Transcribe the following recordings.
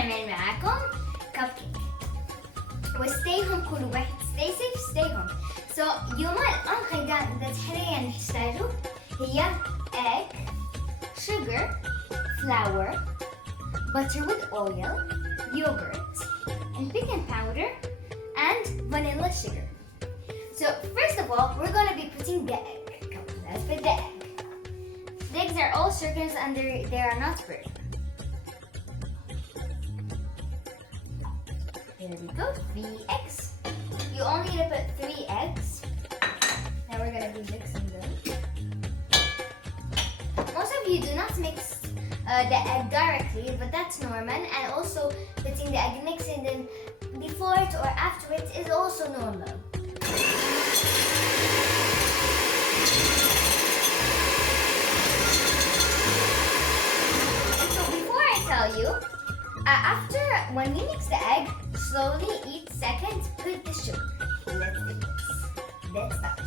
نعمل معاكم كب كيك. وستay home كل واحد. stay safe, stay home. So يوم الأنقذة حاليا نحتاجه هي egg, sugar, flour, butter with oil, yogurt, and baking powder, and vanilla sugar. So first of all, we're going to be putting the egg. Let's put the egg. The eggs are all circles and they are not perfect. There we go, 3 eggs. You only need to put 3 eggs. Now we're going to be mixing them. Most of you do not mix the egg directly, but that's normal. And also putting the egg, mixing them before it or after it is also normal. And so before I tell you, after when we mix the egg, slowly each second put the sugar. Let's do this. Let's start.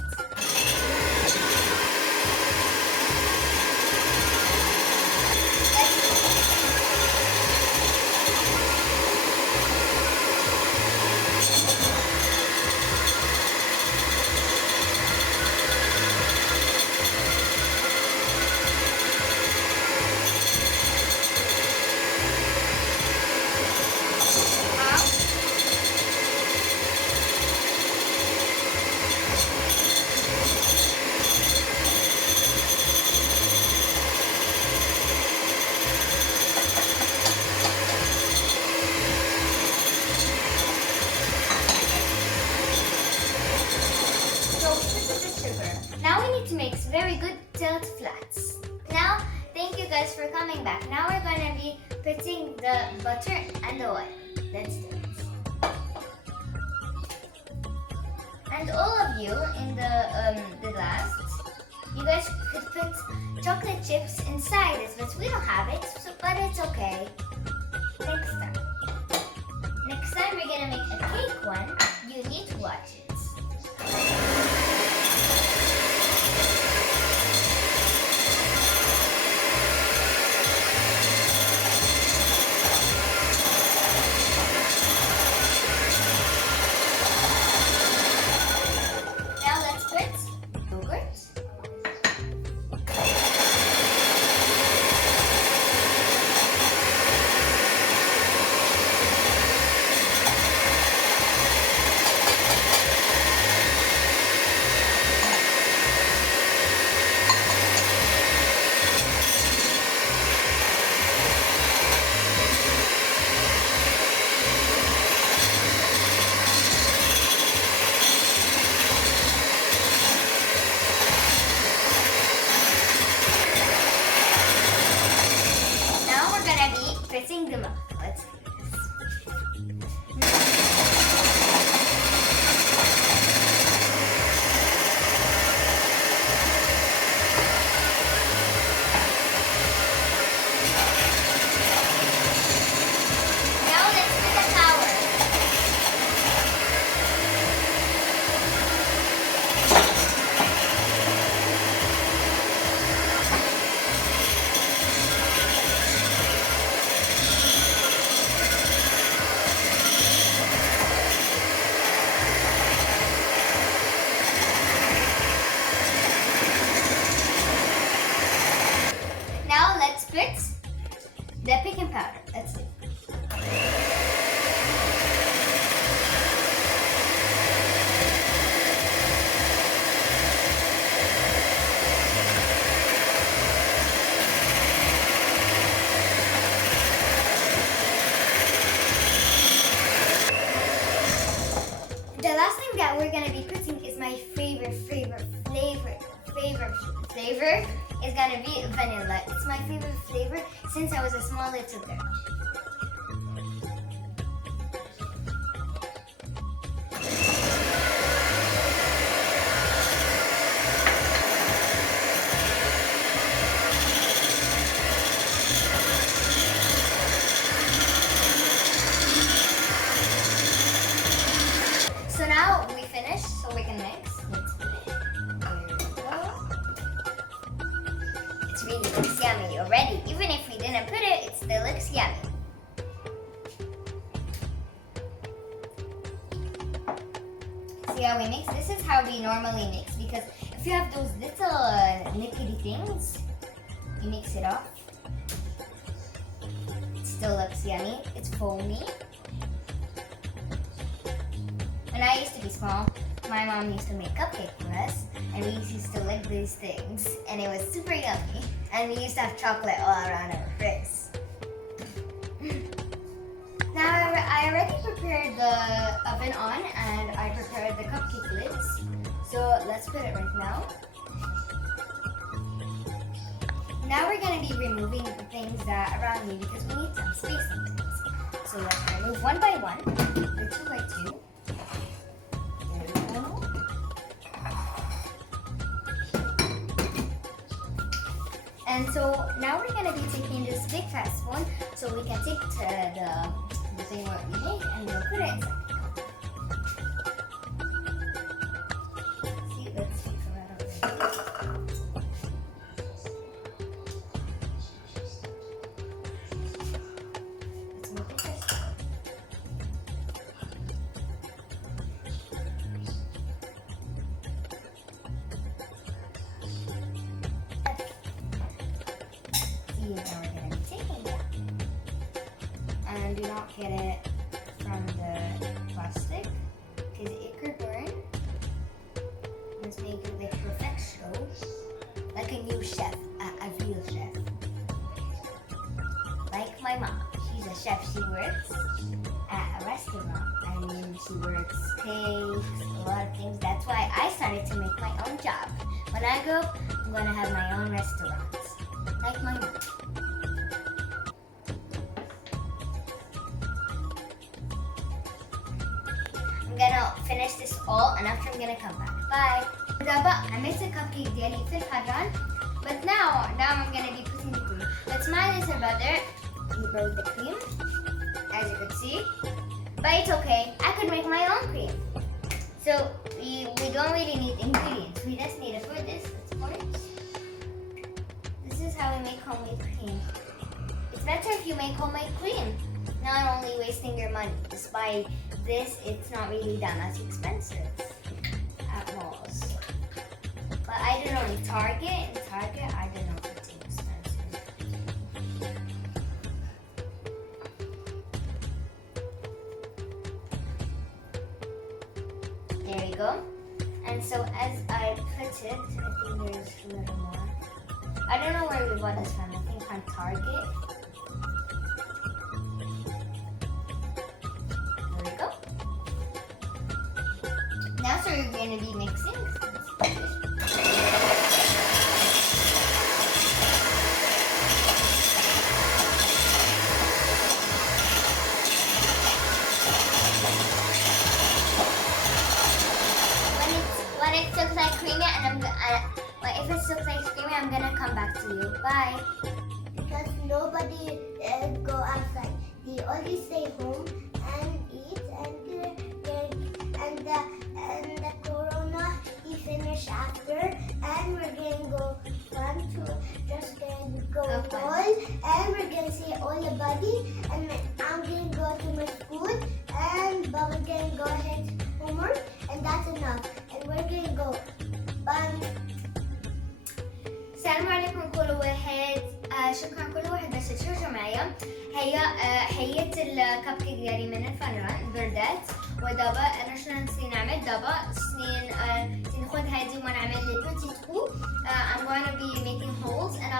To make very good tilt flats. Now, thank you guys for coming back. Now we're going to be putting the butter and the oil. Let's do it. And all of you in the last, you guys could put chocolate chips inside it, but we don't have it, so, but it's okay. Next time. Next time we're going to make a cake one. You need to watch it. Pressing them up. Let's do this. Now let's put the flour. The baking powder. Let's do it. The last thing that we're gonna be putting is my favorite flavor. Is gonna be vanilla. It's my favorite flavor since I was a small little girl. So now we finished, so we can mix. Let's put it. There we go. It really looks yummy already. Even if we didn't put it, it still looks yummy. that we mix. This is how we normally mix, because if you have those little nickety things, you mix it off. It still looks yummy. It's foamy. When I used to be small, my mom used to make cupcakes for us, and we used to lick these things, and it was super yummy. And we used to have chocolate all around our face. Now I already prepared the oven on, and I prepared the cupcake lids. So let's put it right now. Now we're going to be removing the things that are around me, because we need some space on things. So let's remove one by one, or two by two. There we go. And so now we're going to be taking this big fat spoon, so we can take the thing what we made, and we'll put it inside. See, let's take some out of it. Let's move it first. See, now we're going to be taking it. And do not get it from the plastic, because it could burn. Let's make it like perfecto, like a new chef, a real chef. Like my mom, she's a chef. She works at a restaurant. I mean, she works cakes, a lot of things. That's why I started to make my own job. When I grow up, I'm gonna have my own restaurant, like my mom. I'm gonna finish this all, and after I'm gonna come back. Bye. I mixed the cupcake ديالي في الفران, but now I'm gonna be putting the cream. That's my little brother. He broke the cream, as you could see. But it's okay. I could make my own cream. So we don't really need ingredients. We just need it for this. Let's pour it. This is how we make homemade cream. It's better if you make homemade cream. Not only wasting your money. Just buy this, it's not really that much expensive at malls. But I don't know, in Target, I don't know if it's expensive. There we go. And so as I put it, I think there's a little more. I don't know where we bought this from. I think from Target. There we go. Now, so we're going to be mixing. When it looks like creamy, and if it looks like creamy, I'm gonna come back to you. Bye. Because nobody go outside. They only stay home and eat, and the corona he finish after, and we're gonna go fun to just gonna go all, and we're gonna see all the buddy, and I'm gonna go to my school, and Baba gonna go ahead homework, and that's enough. And we're gonna go fun. السلام عليكم كل واحد. شكرا كل واحد بس تشوفوا معايا. هي حيت الكب كيك ديالي من الفران بردات، ودابا انا شنو نسي نعمل دابا سنين ناخذ هادي ونعمل لي بوتي ترو. I'm gonna be making holes, and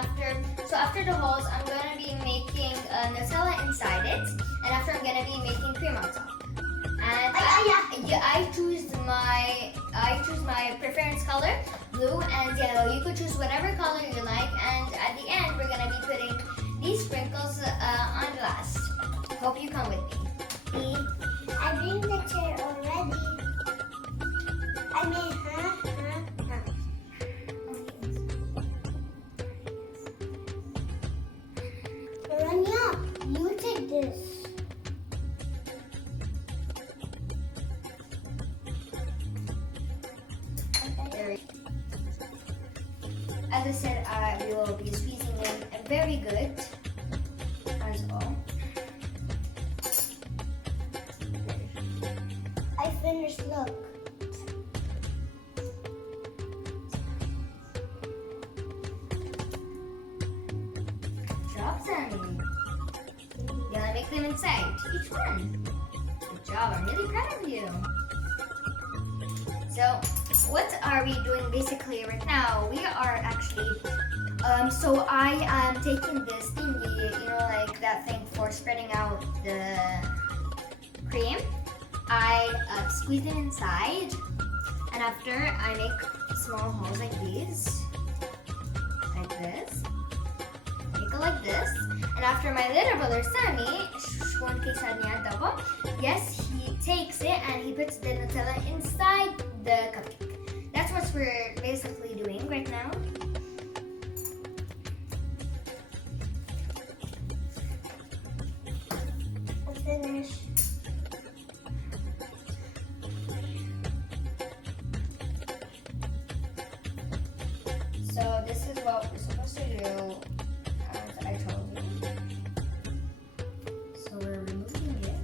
after the holes I'm gonna be making Nutella inside it, and after I'm gonna be making cream on top. And I choose my preference color, blue and yellow. You could choose whatever color you like, and at the end we're gonna be putting these sprinkles on last. Hope you come with me. I bring the chair already. I mean, Rania, you take this. As I said, we will be squeezing them very good as well. I finished, look. them inside. Each one. Good job. I'm really proud of you. So, what are we doing basically right now? We are actually, so I am taking this thingy, you know, like that thing for spreading out the cream. I squeeze them inside, and after I make small holes like these, like this. Make it like this. And after my little brother Sammy, yes, he takes it and he puts the Nutella inside the cupcake. That's what we're basically doing right now. Finish. So this is what we're supposed to do, as I told you. So we're removing it.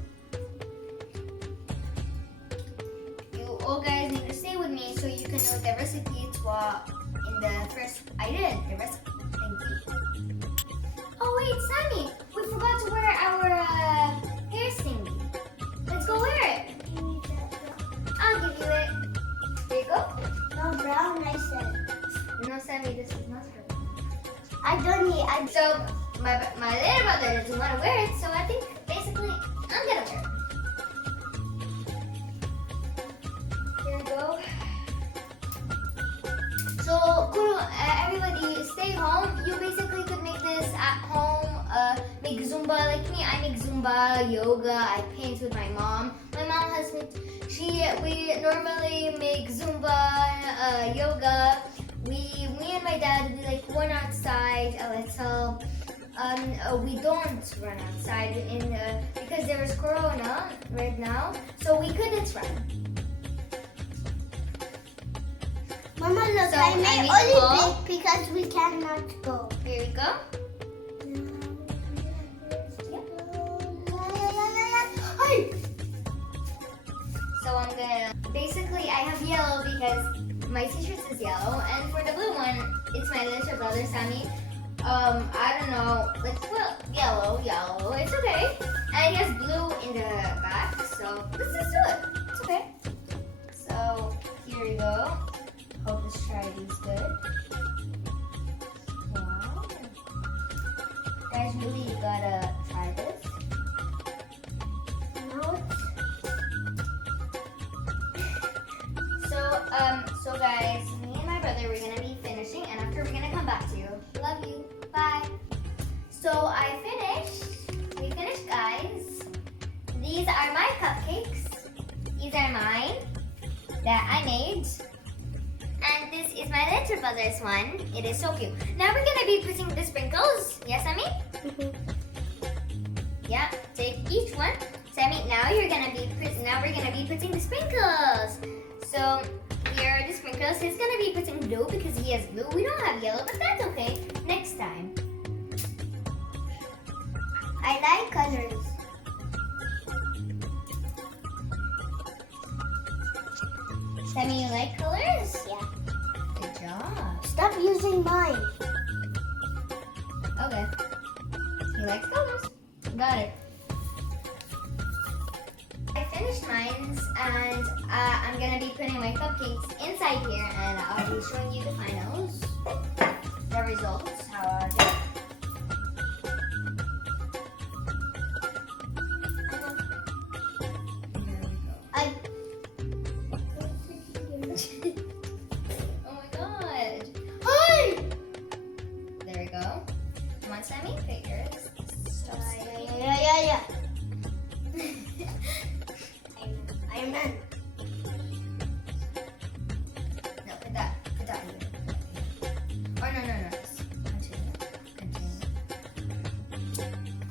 You all guys need to stay with me so you can know the recipe. It's what in the first I did the recipe. Thank you. Oh wait, Sammy, we forgot to wear our hair thingy. Let's go wear it. I'll give you it. There you go. No, brown, I said. No, Sammy, this is mustard. I don't need. So my little brother doesn't want to wear it, so I think basically I'm gonna wear it. Here we go. So everybody stay home. You basically could make this at home. Make Zumba like me. I make Zumba, yoga. I paint with my mom. My mom has we normally make Zumba, yoga. Me and my dad, we like run outside a little. We don't run outside because there is Corona right now, so we couldn't run. Mama, look, So, I I made made only a hole. big because we cannot go. Here we go. Hey! So I'm gonna basically I have yellow because my t-shirt is yellow, and for the blue one, it's my little brother Sammy. I don't know, like well, yellow. It's okay. And he has blue in the back, so let's just do it. It's okay. So here we go. Hope this strategy is good. Wow. Guys, really you gotta try this. So guys, me and my brother, we're gonna be finishing, and after we're gonna come back to you. Love you. Bye. So we finished guys. These are my cupcakes. These are mine that I made. And this is my little brother's one. It is so cute. Now we're gonna be putting the sprinkles. Yes, Sammy? Yeah, take each one. Sammy, now we're gonna be putting the sprinkles. So here are the sprinkles. He's gonna be putting blue because he has blue. We don't have yellow, but that's okay. Next time. I like colors. Sammy, you like colors? Yeah. Good job. Stop using mine. Okay. He likes colors. Got it. I finished mine, and I'm gonna be putting my cupcakes inside here, and I'll be showing you the finals, the results, how are they. Oh my god! Hi! There we go. Come on, Sammy, put yours. Stop. Yeah. I'm in. No, put that here. Or no. Continue.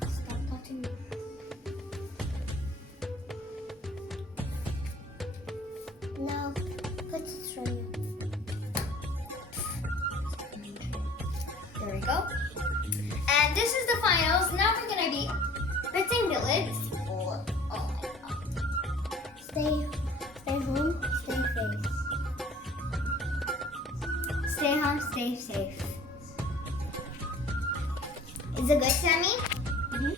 Stop touching me. No, put this from you. There we go. And this is the finals. Now we're gonna be putting the lids. Oh my god. Stay home, stay safe. Stay home, stay safe. Is it good, Sammy? Mm-hmm.